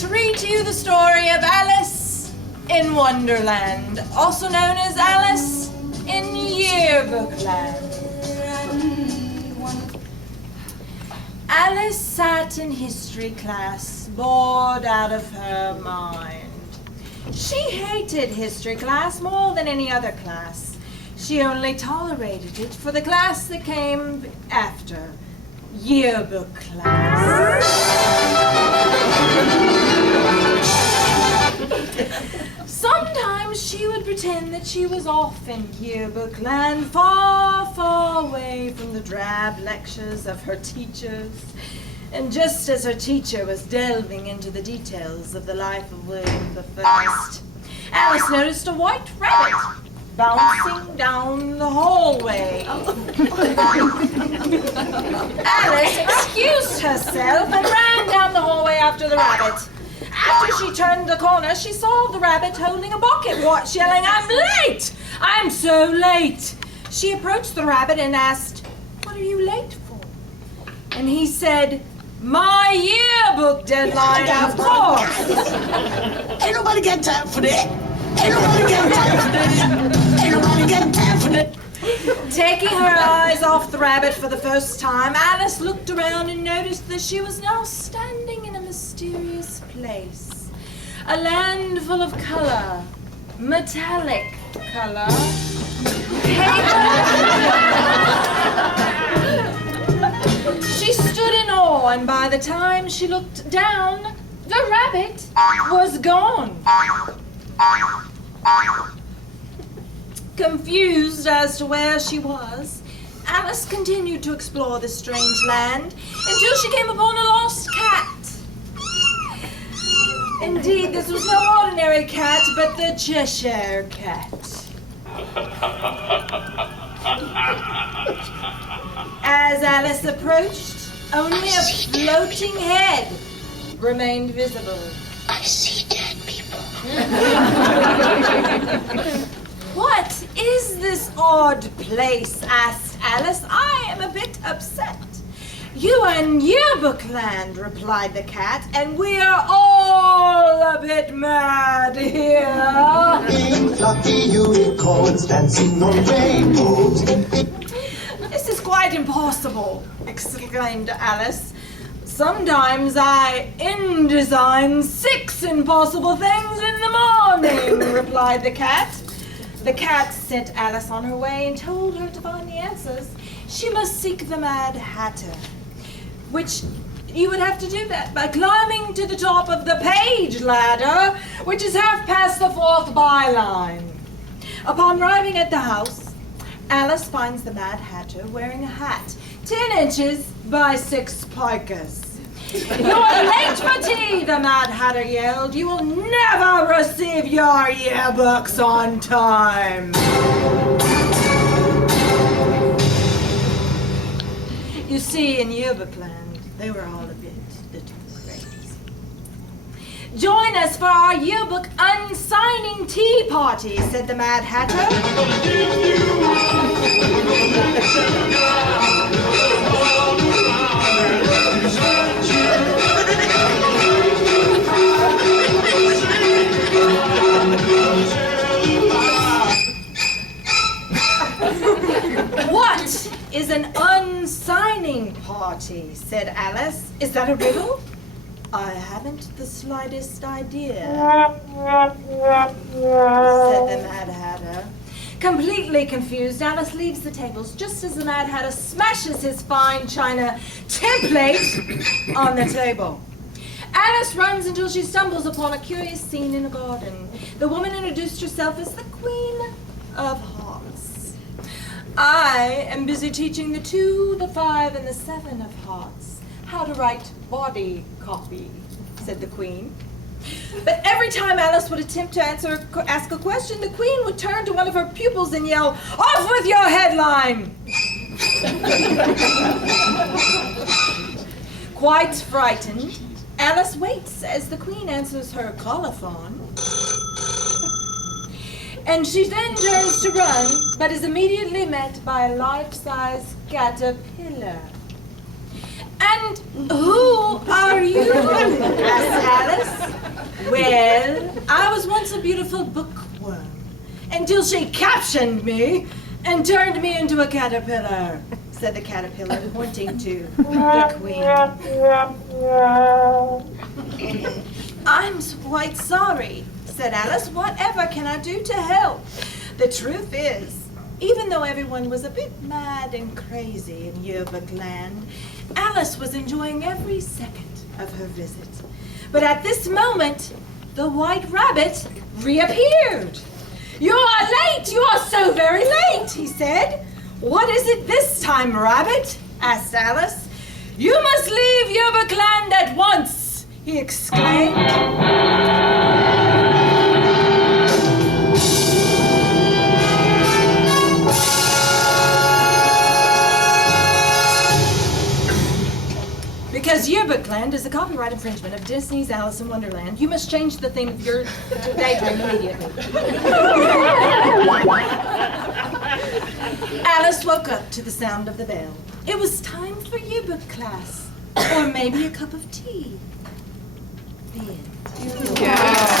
to read to you the story of Alice in Wonderland, also known as Alice in Yearbookland. Alice sat in history class, bored out of her mind. She hated history class more than any other class. She only tolerated it for the class that came after, yearbook class. Sometimes she would pretend that she was off in yearbook land, far, far away from the drab lectures of her teachers. And just as her teacher was delving into the details of the life of William I, Alice noticed a white rabbit bouncing down the hallway. Alice excused herself and ran down the hallway after the rabbit. After she turned the corner, she saw the rabbit holding a bucket, yelling, "I'm late! I'm so late!" She approached the rabbit and asked, "What are you late for?" And he said, "My yearbook deadline, of course." Ain't nobody got time for that. Ain't nobody got time for that. Ain't nobody got time for that. Taking her eyes off the rabbit for the first time, Alice looked around and noticed that she was now standing in a mysterious place. A land full of color, metallic color, She stood in awe, and by the time she looked down, the rabbit was gone. Confused as to where she was, Alice continued to explore this strange land until she came upon a lost cat. Indeed, this was no ordinary cat, but the Cheshire Cat. As Alice approached, only a floating head remained visible. I see dead people. "What is this odd place?" asked Alice. "I am a bit upset." "You are in Yearbookland," replied the cat, "and we are all a bit mad here." Pink fluffy unicorns dancing on rainbows. "This is quite impossible," exclaimed Alice. "Sometimes I InDesign 6 impossible things in the morning," replied the cat. The cat sent Alice on her way and told her to find the answers. She must seek the Mad Hatter, which you would have to do that by climbing to the top of the page ladder, which is half past the 4th byline. Upon arriving at the house, Alice finds the Mad Hatter wearing a hat 10 inches by 6 pikas. "You're late for tea," the Mad Hatter yelled. "You will never receive your yearbooks on time." You see, in Yearbookland, they were all a bit little crazy. "Join us for our yearbook unsigning tea party," said the Mad Hatter. "What is an unsigning party?" said Alice. "Is that a riddle?" "I haven't the slightest idea," said the Mad Hatter. Completely confused, Alice leaves the tables just as the Mad Hatter smashes his fine china template on the table. Alice runs until she stumbles upon a curious scene in a garden. The woman introduced herself as the Queen of Hearts. "I am busy teaching the 2, the 5, and the 7 of Hearts how to write body copy," said the Queen. But every time Alice would attempt to ask a question, the Queen would turn to one of her pupils and yell, "Off with your headline!" Quite frightened, Alice waits as the Queen answers her colophon. And she then turns to run, but is immediately met by a life-size caterpillar. "And who are you?" asked Alice. beautiful bookworm until she captioned me and turned me into a caterpillar, said the caterpillar, pointing to the queen. I'm quite sorry, said Alice. Whatever can I do to help? The truth is, even though everyone was a bit mad and crazy in Yearbookland, Alice was enjoying every second of her visit. But at this moment, the white rabbit reappeared. You are late! You are so very late, he said. What is it this time, Rabbit? Asked Alice. You must leave Yearbookland at once, he exclaimed. Because Yearbookland is a copyright infringement of Disney's Alice in Wonderland, you must change the theme of your daydream immediately. Alice woke up to the sound of the bell. It was time for yearbook class, or maybe a cup of tea. The end. Yeah.